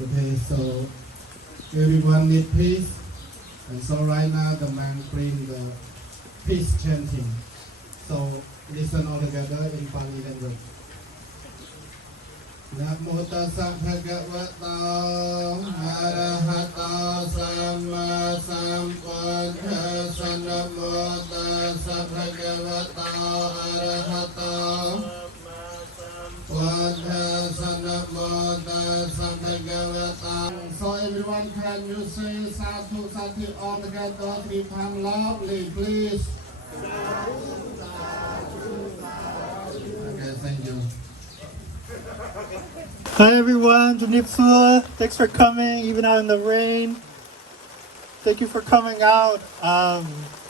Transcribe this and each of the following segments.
Okay, so everyone need peace, and so right now the man bring the peace chanting. So listen all together in Pali language. นะโมตัสสะภะคะวะโตอะระหะโตสัมมาสัมพุทธัสสะนะโมตัสสะภะคะวะโตอะระหะโตพุทธัสสะนะโมตัสสะภะคะวะโต So everyone can you say sadhu sadhu all together 3 times loudly please. Okay, thank you. Hi everyone, Janipsula. Thanks for coming, even out in the rain. Thank you for coming out.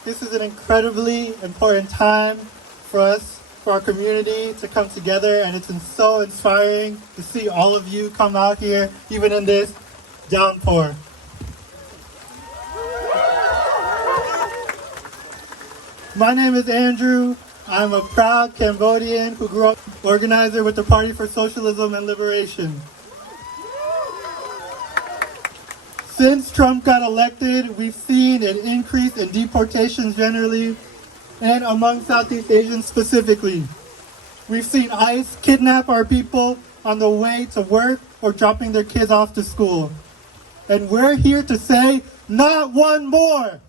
This is an incredibly important time for us, for our community to come together, and it's so inspiring to see all of you come out here, even in this downpour. My name is Andrew. I'm a proud Cambodian who grew up organizer with the Party for Socialism and Liberation. Since Trump got elected, we've seen an increase in deportations generally and among Southeast Asians specifically. We've seen ICE kidnap our people on the way to work or dropping their kids off to school. And we're here to say, not one more!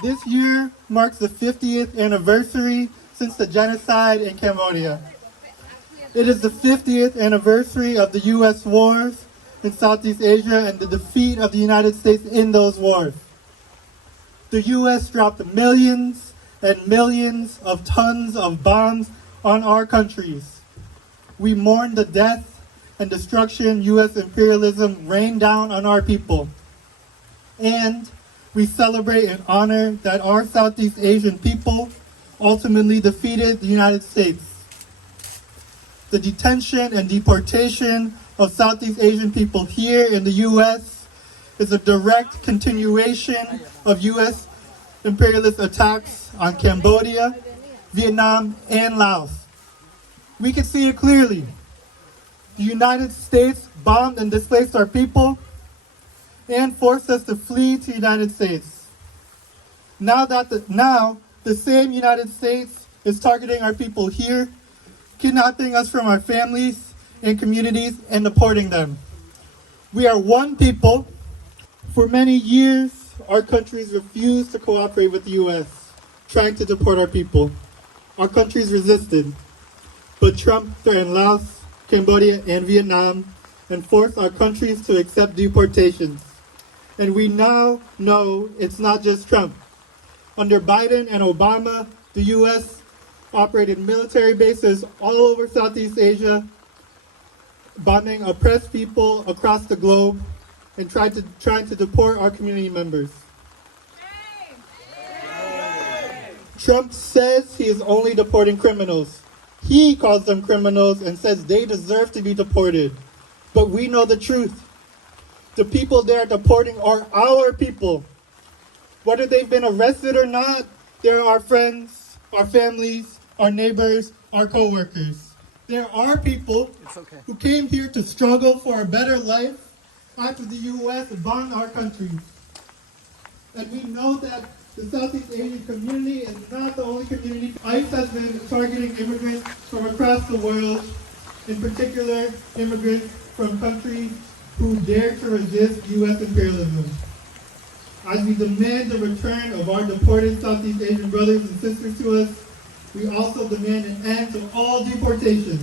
This year marks the 50th anniversary since the genocide in Cambodia. It is the 50th anniversary of the U.S. wars in Southeast Asia and the defeat of the United States in those wars. The U.S. dropped millions and millions of tons of bombs on our countries. We mourn the death and destruction U.S. imperialism rained down on our people. And we celebrate and honor that our Southeast Asian people ultimately defeated the United States. The detention and deportation of Southeast Asian people here in the U.S. is a direct continuation of U.S. imperialist attacks on Cambodia, Vietnam, and Laos. We can see it clearly. The United States bombed and displaced our people and forced us to flee to the United States. Now the same United States is targeting our people here, kidnapping us from our families and communities and deporting them. We are one people. For many years, our countries refused to cooperate with the U.S., trying to deport our people. Our countries resisted, but Trump threatened Laos, Cambodia, and Vietnam and forced our countries to accept deportations. And we now know it's not just Trump. Under Biden and Obama, the U.S. operated military bases all over Southeast Asia, bombing oppressed people across the globe, and trying to deport our community members. Trump says he is only deporting criminals. He calls them criminals and says they deserve to be deported. But we know the truth. The people they are deporting are our people. Whether they've been arrested or not, they're our friends, our families, our neighbors, our co-workers. They're our people who came here to struggle for a better life after the U.S. bombed our country. And we know that the Southeast Asian community is not the only community. ICE has been targeting immigrants from across the world, in particular immigrants from countries who dare to resist U.S. imperialism. As we demand the return of our deported Southeast Asian brothers and sisters to us, we also demand an end to all deportations.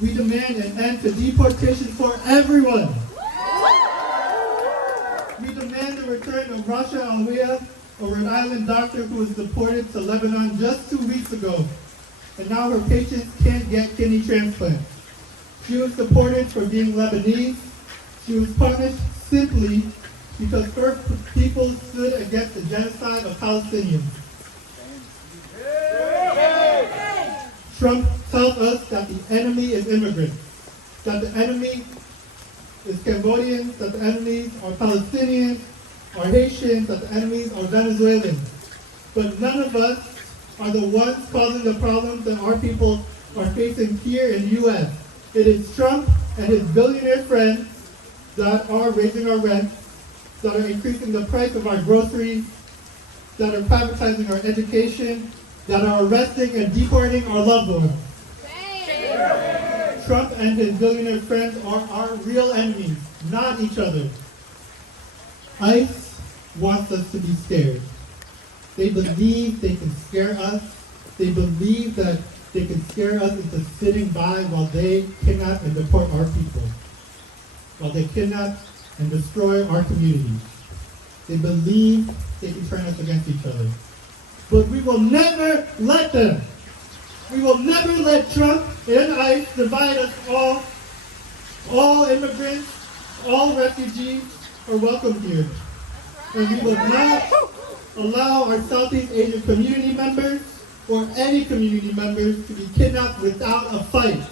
We demand an end to deportation for everyone. We demand the return of Rasha Alwea, a Rhode Island doctor who was deported to Lebanon just 2 weeks ago, and now her patients can't get kidney transplants. She was deported for being Lebanese. She was punished simply because her people stood against the genocide of Palestinians. Trump tells us that the enemy is immigrants, that the enemy is Cambodians, that the enemies are Palestinians, are Haitians, that the enemies are Venezuelans. But none of us are the ones causing the problems that our people are facing here in the U.S. It is Trump and his billionaire friends that are raising our rent, that are increasing the price of our groceries, that are privatizing our education, that are arresting and deporting our loved ones. Trump and his billionaire friends are our real enemies, not each other. ICE wants us to be scared. They believe they can scare us. They believe that they can scare us into sitting by while they kidnap and deport our people, while they kidnap and destroy our communities. They believe they can turn us against each other. But we will never let them. We will never let Trump and ICE divide us all. All immigrants, all refugees are welcome here. And we will not allow our Southeast Asian community members or any community members to be kidnapped without a fight.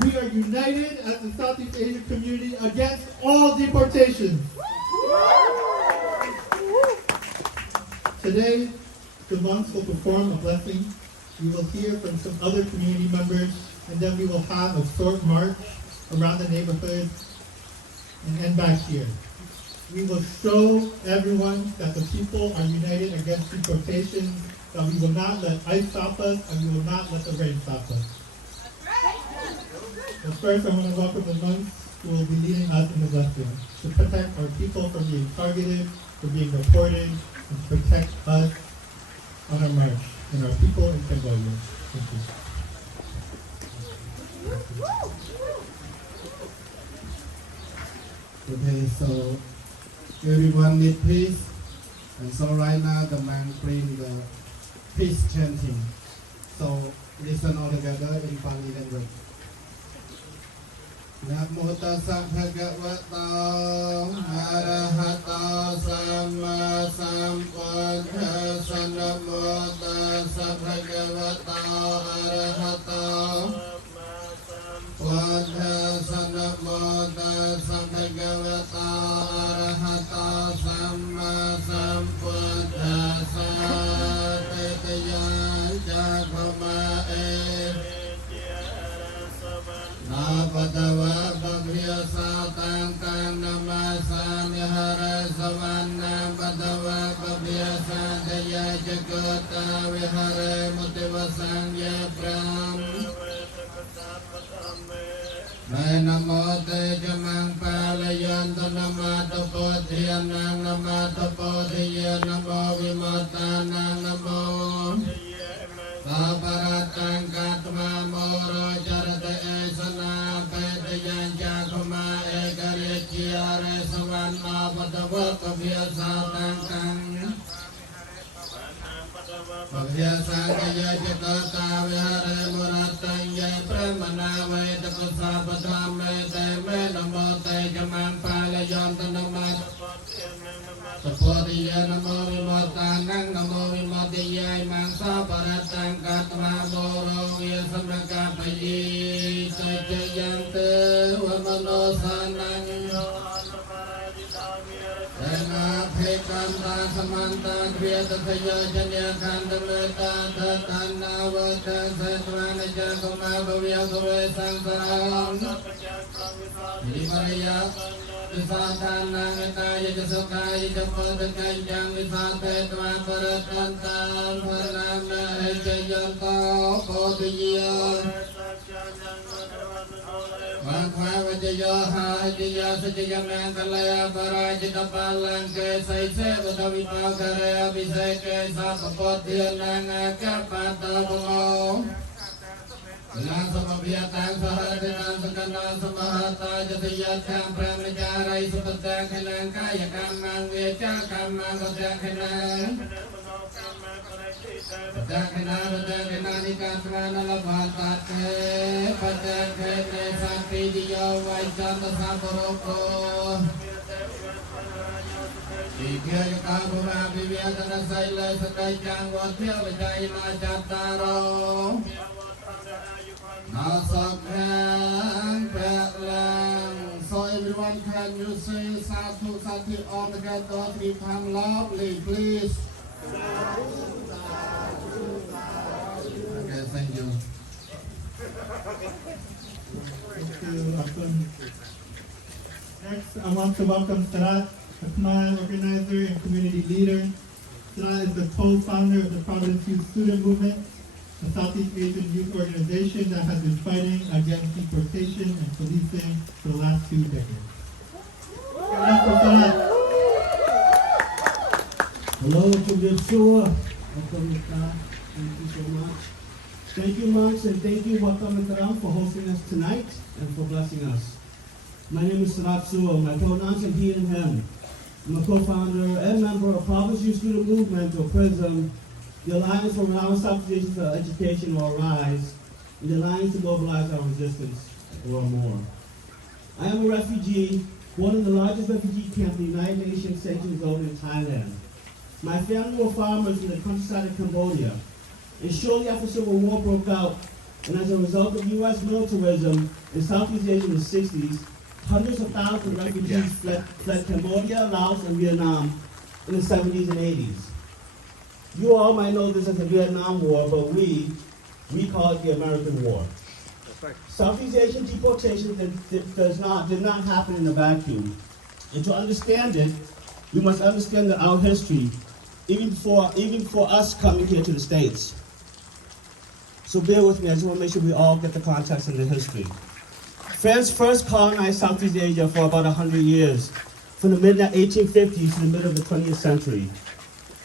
We are united as the Southeast Asian community against all deportations. Today, the monks will perform a blessing. We will hear from some other community members, and then we will have a short march around the neighborhood and end back here. We will show everyone that the people are united against deportation, that we will not let ICE stop us, and we will not let the rain stop us. But first, I want to welcome the monks who will be leading us in the blessing to protect our people from being targeted, from being reported, and to protect us on our march and our people in Cambodia. Thank you. Okay, so everyone need peace, and so right now the man bring the peace chanting. So listen all together in Pali language. นะโมตัสสะภะคะวะโตอะระหะโตสัมมาสัมพุทธัสสะนะโมตัสสะภะคะวะโตอะระหะโตพุทธัสสะนะโมตัสสะภะคะวะโตอะระหะโตสัมมาสัมพุทธัสสะเตตยัญจะขมาเอ นาปตวะปะเพียสาตังตังนามาสามิหารสวรรณังปตวะปะเพียสาเตยะจโกตาวิหารมุติวสังยะพรามไมนะโมเตจมังปาลยันตนะมาตโพธิยานังนะมาตโพธิยานะโมวิมุตตานังนะโม Paparatan katma moro jarate esana petayan jakuma ekarichiare savanna padava pabhyasa tangkang pabhyasa kaya jatata vihare muratanya pramana veda kusabadhame teme namo te jamang palayan tanamat Sapodiya namo vimotanang namo vimotiyai mangsa paratang katma moro yasamakapayi sajayante vamanosanang Dana phekam ta samanta kriyata saya janya kandameta tatana vata satvana jakama bhavya bhave samsaram Dimaya Visatanang etaya jasukaya japadakayang visatetva paratantam paranamna ejayanto kodhiya Vankha vajayoha ejaya sajayamang kalaya parajita palang ke saise vadavipakare abhiseke sapapodhyanang akapata bhamo Lang samabhyatang sahadinang sakanang samahata jatayatang pramajarai supatang khanang kaya kamang vecha kamang patang khanang patang khanang nikatmana labhatate patang khane sapi diyo vaicanta saparoko Ikya yakabura vivyatana saila sakayang wadhya vajayana chataro So everyone can you say sadhu sadhu all together 3 times loudly please you. Thank you, Akun. Next, I want to welcome Sarat, a Khmer organizer and community leader. Sarat is the co-founder of the Providence Youth Student Movement, a Southeast Asian youth organization that has been fighting against deportation and policing for the last 2 decades. Thank you, Sarat. Hello to the tour. Welcome, thank you so much. Thank you, Max, and thank you, Wakam Karam, for hosting us tonight and for blessing us. My name is Sarat Suo. My pronouns are he and him. I'm a co-founder and member of Providence Youth Student Movement, or PRISM, the Alliance for Renowned Southeast for Education, or RISE, and the Alliance to Mobilize Our Resistance, or more. I am a refugee, born in the largest refugee camp in the United Nations sanctuary zone in Thailand. My family were farmers in the countryside of Cambodia. And shortly after the Civil War broke out, and as a result of U.S. militarism in Southeast Asia in the 60s, hundreds of thousands of refugees fled Cambodia, Laos, and Vietnam in the 70s and 80s. You all might know this as the Vietnam War, but we call it the American War. Southeast Asian deportation did not happen in a vacuum. And to understand it, we must understand that our history, even for us coming here to the States. So bear with me, I just want to make sure we all get the context and the history. France first colonized Southeast Asia for about 100 years, from the mid-1850s to the middle of the 20th century.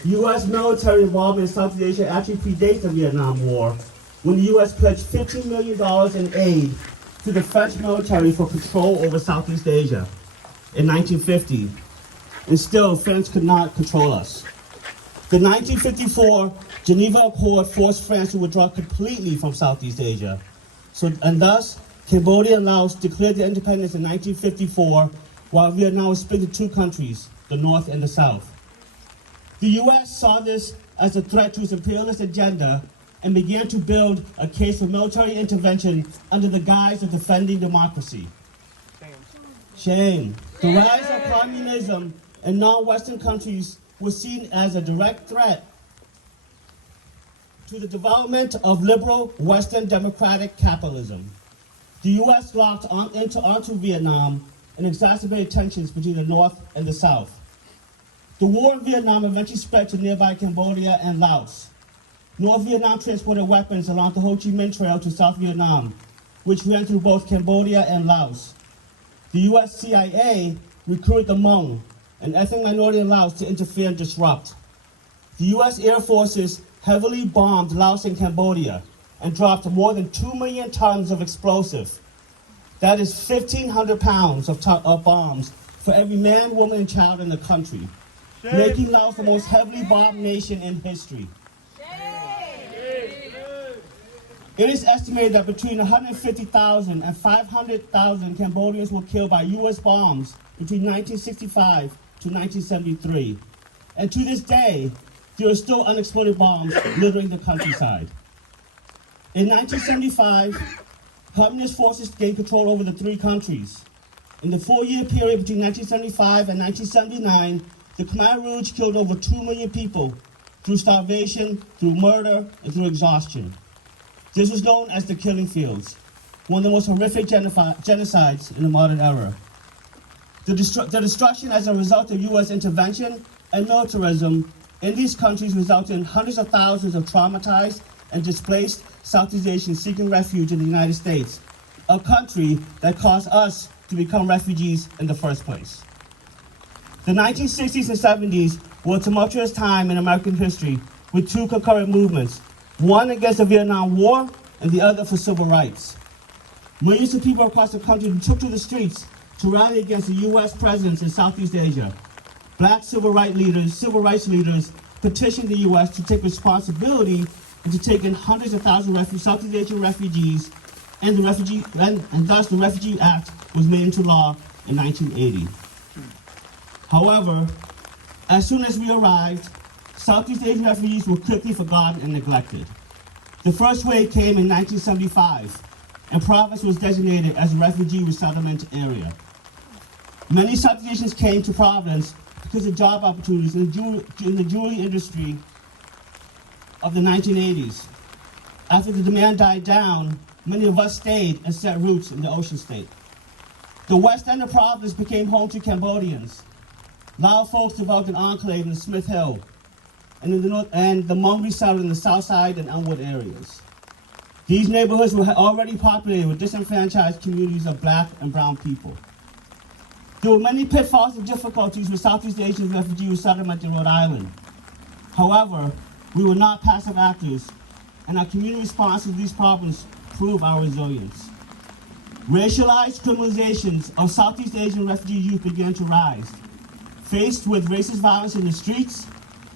U.S. military involvement in Southeast Asia actually predates the Vietnam War, when the U.S. pledged $15 million in aid to the French military for control over Southeast Asia in 1950. And still, France could not control us. The 1954 Geneva Accord forced France to withdraw completely from Southeast Asia. And thus, Cambodia and Laos declared their independence in 1954, while Vietnam was split into 2 countries, the North and the South. The U.S. saw this as a threat to its imperialist agenda and began to build a case for military intervention under the guise of defending democracy. Shame. The rise of communism in non-Western countries was seen as a direct threat to the development of liberal Western democratic capitalism. The U.S. locked onto Vietnam and exacerbated tensions between the North and the South. The war in Vietnam eventually spread to nearby Cambodia and Laos. North Vietnam transported weapons along the Ho Chi Minh Trail to South Vietnam, which ran through both Cambodia and Laos. The U.S. CIA recruited the Hmong, an ethnic minority in Laos, to interfere and disrupt. The U.S. Air Forces heavily bombed Laos and Cambodia and dropped more than 2 million tons of explosive. That is 1,500 pounds of bombs for every man, woman, and child in the country, making Laos the most heavily bombed nation in history. It is estimated that between 150,000 and 500,000 Cambodians were killed by U.S. bombs between 1965 to 1973. And to this day, there are still unexploded bombs littering the countryside. In 1975, communist forces gained control over the 3 countries. In the 4-year period between 1975 and 1979, the Khmer Rouge killed over 2 million people through starvation, through murder, and through exhaustion. This was known as the Killing Fields, one of the most horrific genocides in the modern era. The destruction as a result of U.S. intervention and militarism in these countries resulted in hundreds of thousands of traumatized and displaced Southeast Asians seeking refuge in the United States, a country that caused us to become refugees in the first place. The 1960s and 70s were a tumultuous time in American history with 2 concurrent movements, one against the Vietnam War and the other for civil rights. Millions of people across the country took to the streets to rally against the U.S. presence in Southeast Asia. Black civil rights leaders petitioned the U.S. to take responsibility and to take in hundreds of thousands of Southeast Asian refugees, and thus the Refugee Act was made into law in 1980. However, as soon as we arrived, Southeast Asian refugees were quickly forgotten and neglected. The first wave came in 1975, and Providence was designated as a refugee resettlement area. Many Southeast Asians came to Providence because of job opportunities in the jewelry industry of the 1980s. After the demand died down, many of us stayed and set roots in the Ocean State. The west end of the province became home to Cambodians. Lao folks developed an enclave in the Smith Hill, and in the north, and the Hmong resettled in the south side and Elmwood areas. These neighborhoods were already populated with disenfranchised communities of black and brown people. There were many pitfalls and difficulties with Southeast Asian refugee resettlement in Rhode Island. However, we were not passive actors, and our community response to these problems proved our resilience. Racialized criminalizations of Southeast Asian refugee youth began to rise. Faced with racist violence in the streets,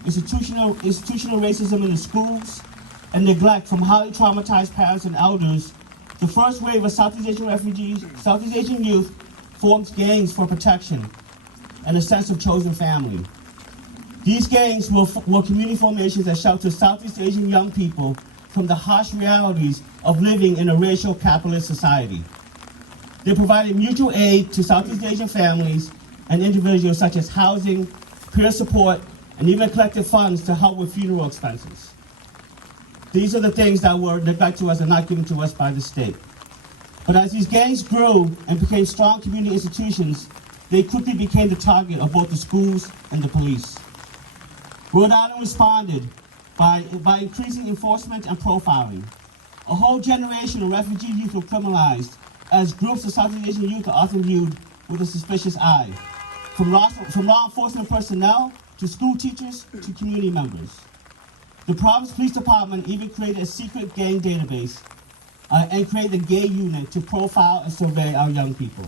institutional racism in the schools, and neglect from highly traumatized parents and elders, the first wave of Southeast Asian youth formed gangs for protection and a sense of chosen family. These gangs were community formations that sheltered Southeast Asian young people from the harsh realities of living in a racial capitalist society. They provided mutual aid to Southeast Asian families and individuals such as housing, peer support, and even collected funds to help with funeral expenses. These are the things that were neglected to us and not given to us by the state. But as these gangs grew and became strong community institutions, they quickly became the target of both the schools and the police. Rhode Island responded by increasing enforcement and profiling. A whole generation of refugee youth were criminalized, as groups of Southeast Asian youth are often viewed with a suspicious eye, from law enforcement personnel to school teachers to community members. The Providence Police Department even created a secret gang database and created a gay unit to profile and survey our young people.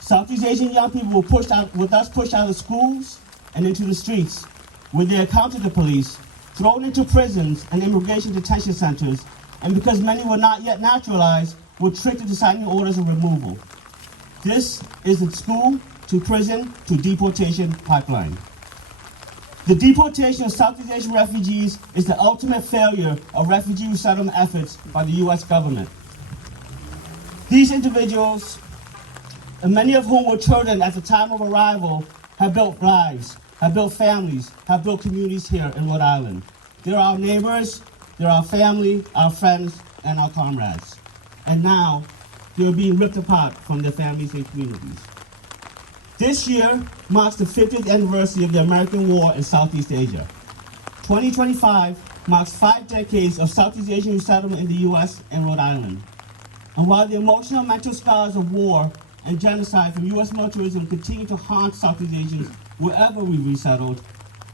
Southeast Asian young people were pushed out of schools and into the streets, where they encountered the police, thrown into prisons and immigration detention centers, and because many were not yet naturalized, were tricked into signing orders of removal. This is the school to prison to deportation pipeline. The deportation of Southeast Asian refugees is the ultimate failure of refugee resettlement efforts by the U.S. government. These individuals, and many of whom were children at the time of arrival, have built lives, have built families, have built communities here in Rhode Island. They're our neighbors, they're our family, our friends, and our comrades. And now, they're being ripped apart from their families and communities. This year marks the 50th anniversary of the American War in Southeast Asia. 2025 marks 5 decades of Southeast Asian resettlement in the U.S. and Rhode Island. And while the emotional and mental scars of war and genocide from U.S. militarism continue to haunt Southeast Asians wherever we resettled,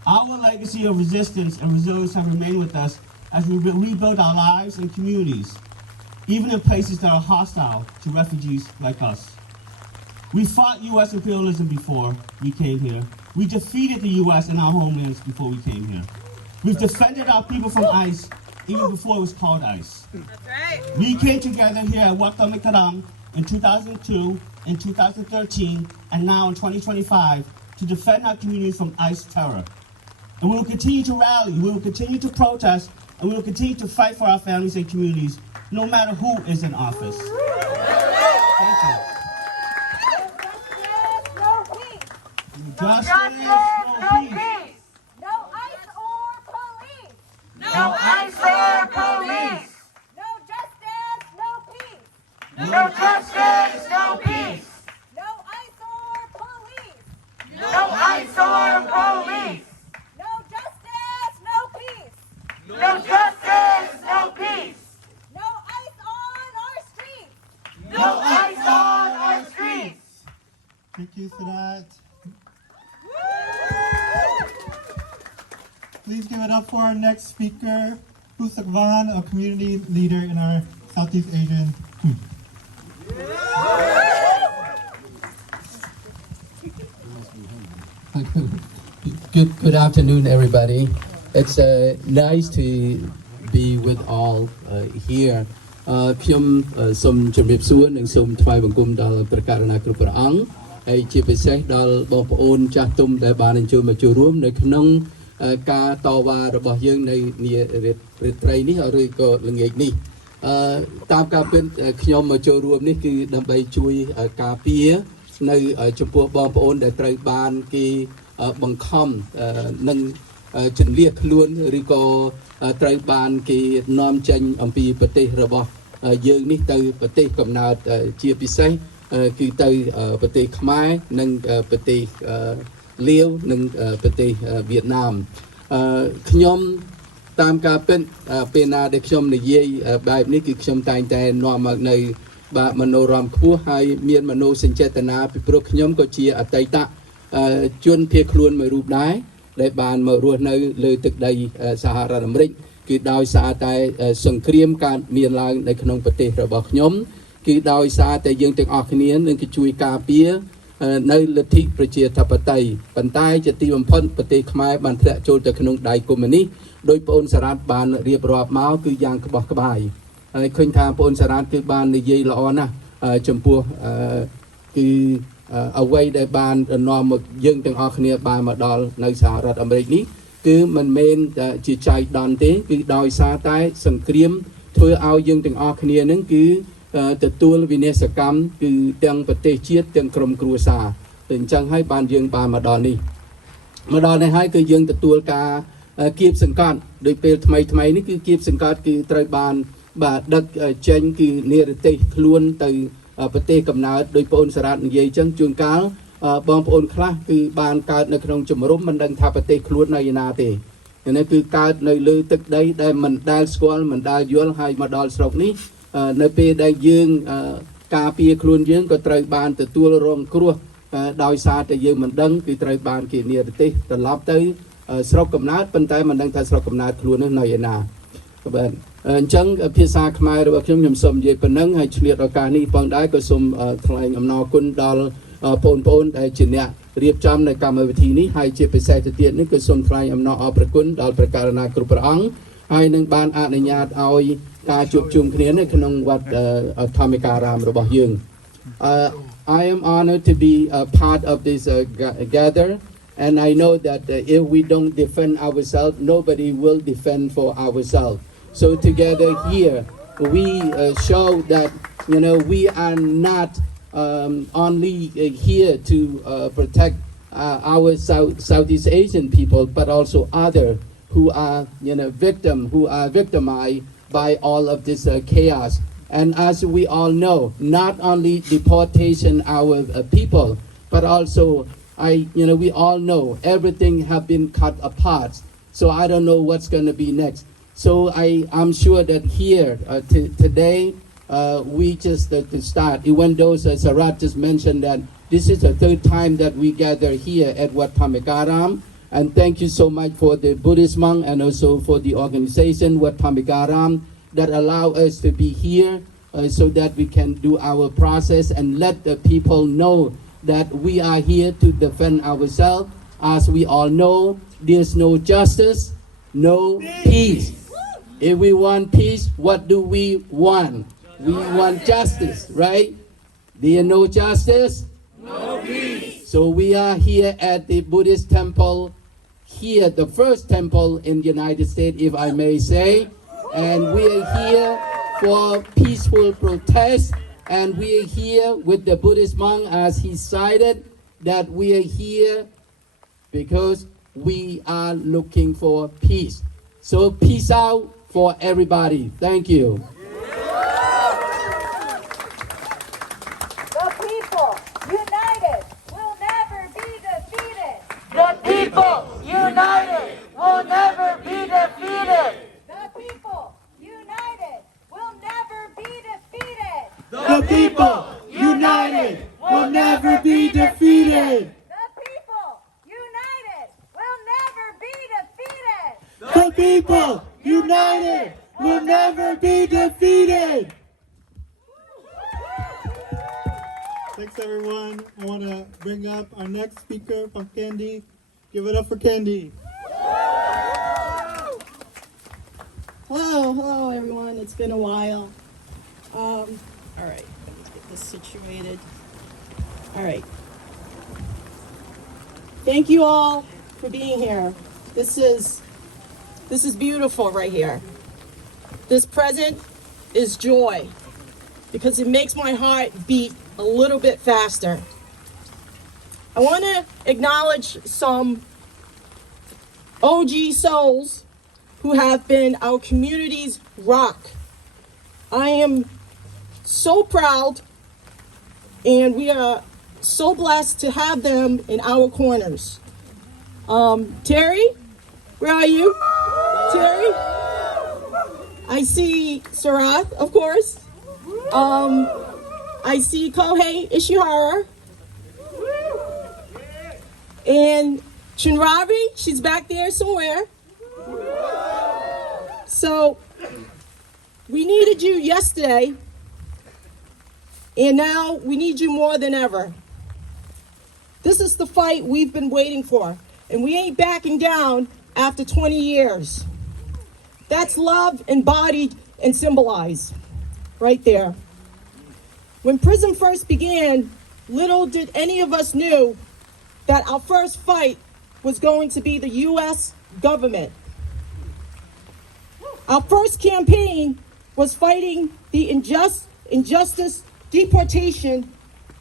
our legacy of resistance and resilience have remained with us as we rebuild our lives and communities, even in places that are hostile to refugees like us. We fought U.S. imperialism before we came here. We defeated the U.S. in our homelands before we came here. We've defended our people from ICE even before it was called ICE. That's right. We came together here at Wat Tha Karang in 2002, in 2013, and now in 2025 to defend our communities from ICE terror. And we will continue to rally, we will continue to protest, and we will continue to fight for our families and communities, no matter who is in office. Thank you. Justice, no peace. No ICE or police. No ICE or police. No justice, no peace. No justice, no peace. No ICE or police. No ICE or police. No justice, no peace. No justice, no peace. No ICE on our streets. No ICE on our streets. Thank you for that. Please give it up for our next speaker, Pusak Van, a community leader in our Southeast Asian group. Good afternoon, everybody. It's nice to be with all here. ខ្ញុំសូមជម្រាបសួរនិងសូមថ្វាយបង្គំដល់ព្រះករុណាគ្រប់ព្រះអង្គហើយជាពិសេសដល់បងប្អូនចាស់ទុំដែលបានអញ្ជើញមកចូលរួមនៅក្នុងការតវ៉ារបស់យើងនៅរាត្រីនេះឬក៏ល្ងាចនេះតាមការពិតខ្ញុំមកចូលរួមនេះគឺដើម្បីជួយការពារនៅចំពោះបងប្អូនដែលត្រូវបានគេបង្ខំនិង ជំនះខ្លួនឬក៏ត្រូវបានគេនាំចេញអំពីប្រទេសរបស់យើងនេះទៅប្រទេសកំណើតជាពិសេសគឺទៅប្រទេសខ្មែរនិងប្រទេសលាវនិងប្រទេសវៀតណាមខ្ញុំតាមការពិតពេលណាដែលខ្ញុំនិយាយបែបនេះគឺខ្ញុំតែងតែនាំមកនៅបាទមโนរម្យខ្ពស់ហើយមានមโนសញ្ចេតនាពីព្រោះខ្ញុំក៏ជាអតីតជនភៀសខ្លួនមួយរូបដែរដែលបានមករស់នៅលើទឹកដីសហរដ្ឋអាមេរិកគឺដោយសារតែសង្គ្រាមកើតមានឡើងនៅក្នុងប្រទេសរបស់ខ្ញុំគឺដោយសារតែយើងទាំងអស់គ្នានឹងជួយការពារនៅលទ្ធិប្រជាធិបតេយ្យប៉ុន្តែជាទីបំផុតប្រទេសខ្មែរបានធ្លាក់ចូលទៅក្នុងដៃកុម្មុយនីសដោយបងអូនសារ៉ាត់បានរៀបរាប់មកគឺយ៉ាងក្បោះក្បាយហើយឃើញថាបងអូនសារ៉ាត់គឺបាននិយាយល្អណាស់ចំពោះគឺអ្វីដែលបាននាំមកយើងទាំងអស់គ្នាបានមកដល់នៅសហរដ្ឋអាមេរិកនេះគឺមិនមែនជាចៃដន្យទេគឺដោយសារតែសង្គ្រាមធ្វើឲ្យយើងទាំងអស់គ្នានឹងគឺទទួលវិនាសកម្មគឺទាំងប្រទេសជាតិទាំងក្រុមគ្រួសារតែអញ្ចឹងហើយបានយើងបានមកដល់នេះហើយគឺយើងទទួលការគៀបសង្កត់ដោយពេលថ្មីនេះគឺគៀបសង្កត់គឺត្រូវបានបាទដឹកចេញគឺនិរទេសខ្លួនទៅប្រទេសកំណើតដោយបងអូនសារ៉ាត់និយាយអញ្ចឹងជួនកាលបងប្អូនខ្លះគឺបានកើតនៅក្នុងជំរំមិនដឹងថាប្រទេសខ្លួននៅឯណាទេនេះគឺកើតនៅលើទឹកដីដែលមិនដែលស្គាល់មិនដែលយល់ហើយមកដល់ស្រុកនេះនៅពេលដែលយើងការពារខ្លួនយើងក៏ត្រូវបានទទួលរងគ្រោះដោយសារតែយើងមិនដឹងគឺត្រូវបានគេនិរទេសត្រឡប់ទៅស្រុកកំណើតប៉ុន្តែមិនដឹងថាស្រុកកំណើតខ្លួននោះនៅឯណាបាទអញ្ចឹងភាសាខ្មែររបស់ខ្ញុំសូមនិយាយប៉ុណ្ណឹងហើយឆ្លៀតឱកាសនេះផងដែរក៏សូមថ្លែងអំណរគុណដល់បងប្អូនដែលជាអ្នករៀបចំនៅកម្មវិធីនេះហើយជាពិសេសទៅទៀតនេះគឺសូមថ្លែងអំណរអរគុណដល់ព្រះករុណាគ្រប់ព្រះអង្គហើយនឹងបានអនុញ្ញាតឲ្យការជួបជុំគ្នានៅក្នុងវត្តធម្មការរាមរបស់យើង I am honored to be a part of this gather and I know that if we don't defend ourselves nobody will defend for ourselves so together here we show that we are not only here to protect our Southeast Asian people but also other who are victimized by all of this chaos. And as we all know, not only deportation our people, but also we all know everything have been cut apart. So I don't know what's going to be next. So I'm sure that here today we just to start. Even though Sarat just mentioned that this is the third time that we gather here at Wat Thamikaram. And thank you so much for the Buddhist monk and also for the organization Wat Thamikaram that allow us to be here so that we can do our process and let the people know that we are here to defend ourselves. As we all know, there's no justice, no peace. If we want peace, what do we want? We want justice, right? There no justice? No peace. So we are here at the Buddhist temple, here the first temple in the United States, if I may say. And we are here for peaceful protest and we are here with the Buddhist monk as he cited that we are here because we are looking for peace. So peace out for everybody. Thank you. The people united will never be defeated. The people united will never be defeated. The people united will never be defeated. The people united will never be defeated. The people united will never be defeated. The people united will never be defeated. Thanks everyone. I want to bring up our next speaker from Candy. Give it up for Candy. Hello everyone. It's been a while. All right, let me get this situated. All right. Thank you all for being here. This is beautiful right here. This present is joy because it makes my heart beat a little bit faster. I want to acknowledge some OG souls who have been our community's rock. I am so proud, and we are so blessed to have them in our corners. Terry, where are you? Terry? I see Sarath, of course. I see Kohei Ishihara. And Chunravi, she's back there somewhere. So, we needed you yesterday, and now we need you more than ever. This is the fight we've been waiting for, and we ain't backing down after 20 years. That's love embodied and symbolized right there. When PRISM first began, little did any of us knew that our first fight was going to be the U.S. government. Our first campaign was fighting the injustice deportation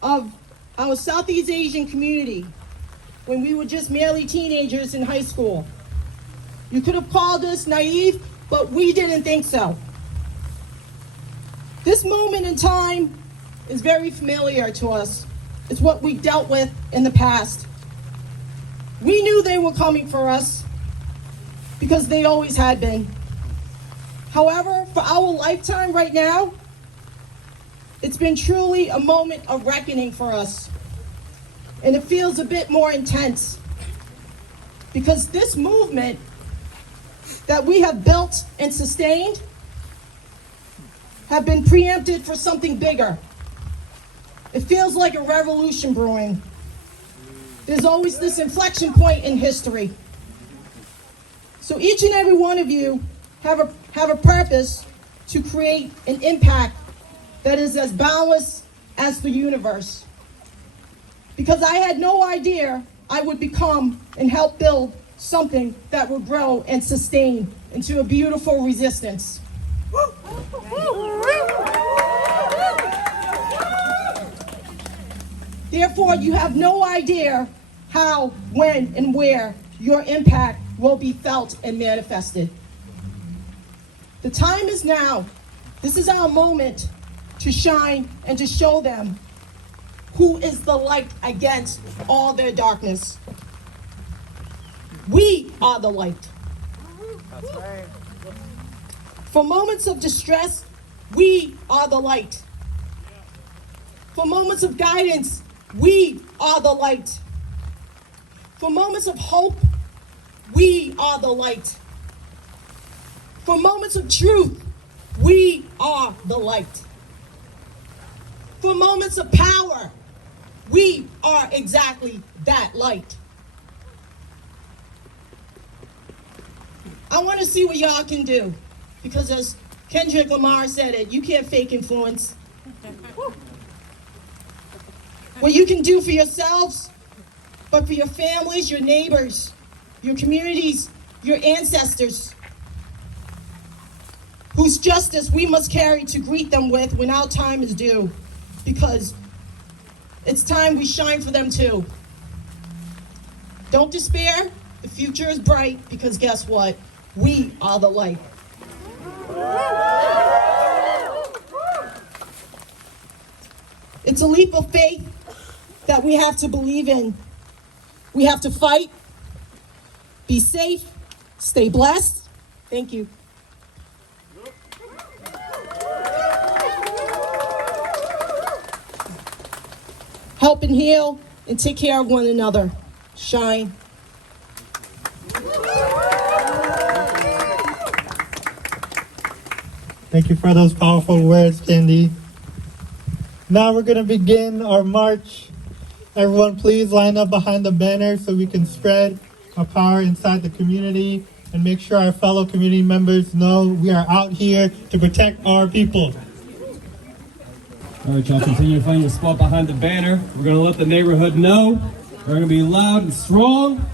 of our Southeast Asian community when we were just merely teenagers in high school. You could have called us naive, but we didn't think so. This moment in time is very familiar to us. It's what we dealt with in the past. We knew they were coming for us because they always had been. However, for our lifetime right now, it's been truly a moment of reckoning for us. And it feels a bit more intense because this movement that we have built and sustained have been preempted for something bigger. It feels like a revolution brewing. There's always this inflection point in history. So each and every one of you have a purpose to create an impact that is as boundless as the universe. Because I had no idea I would become and help build something that will grow and sustain into a beautiful resistance. Therefore, you have no idea how, when, and where your impact will be felt and manifested. The time is now. This is our moment to shine and to show them who is the light against all their darkness. We are the light. That's right. For moments of distress, we are the light. For moments of guidance, we are the light. For moments of hope, we are the light. For moments of truth, we are the light. For moments of power, we are exactly that light. I want to see what y'all can do, because as Kendrick Lamar said it, you can't fake influence. What you can do for yourselves, but for your families, your neighbors, your communities, your ancestors, whose justice we must carry to greet them with when our time is due, because it's time we shine for them too. Don't despair, the future is bright, because guess what? We are the light. It's a leap of faith that we have to believe in. We have to fight, be safe, stay blessed. Thank you. Help and heal and take care of one another. Shine. Thank you for those powerful words, Candy. Now we're going to begin our march. Everyone, please line up behind the banner so we can spread our power inside the community and make sure our fellow community members know we are out here to protect our people. All right, y'all, continue to find your spot behind the banner. We're going to let the neighborhood know. We're going to be loud and strong.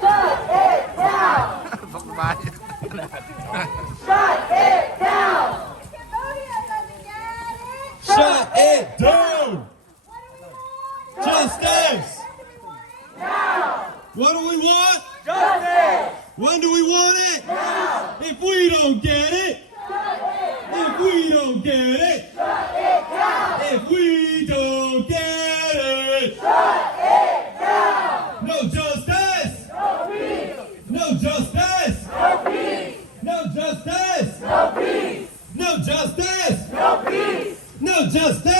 Shut it down! Shut it down! Cambodia doesn't get it. Shut it down! What do we want? Justice! What do we want? What do we want? Justice! When do we want it? Now! If we don't get it, if we don't get it, Shut it down! if we don't get it, Shut it down! no justice, No peace! no justice, No peace! no justice, No peace! no justice, No peace! no justice.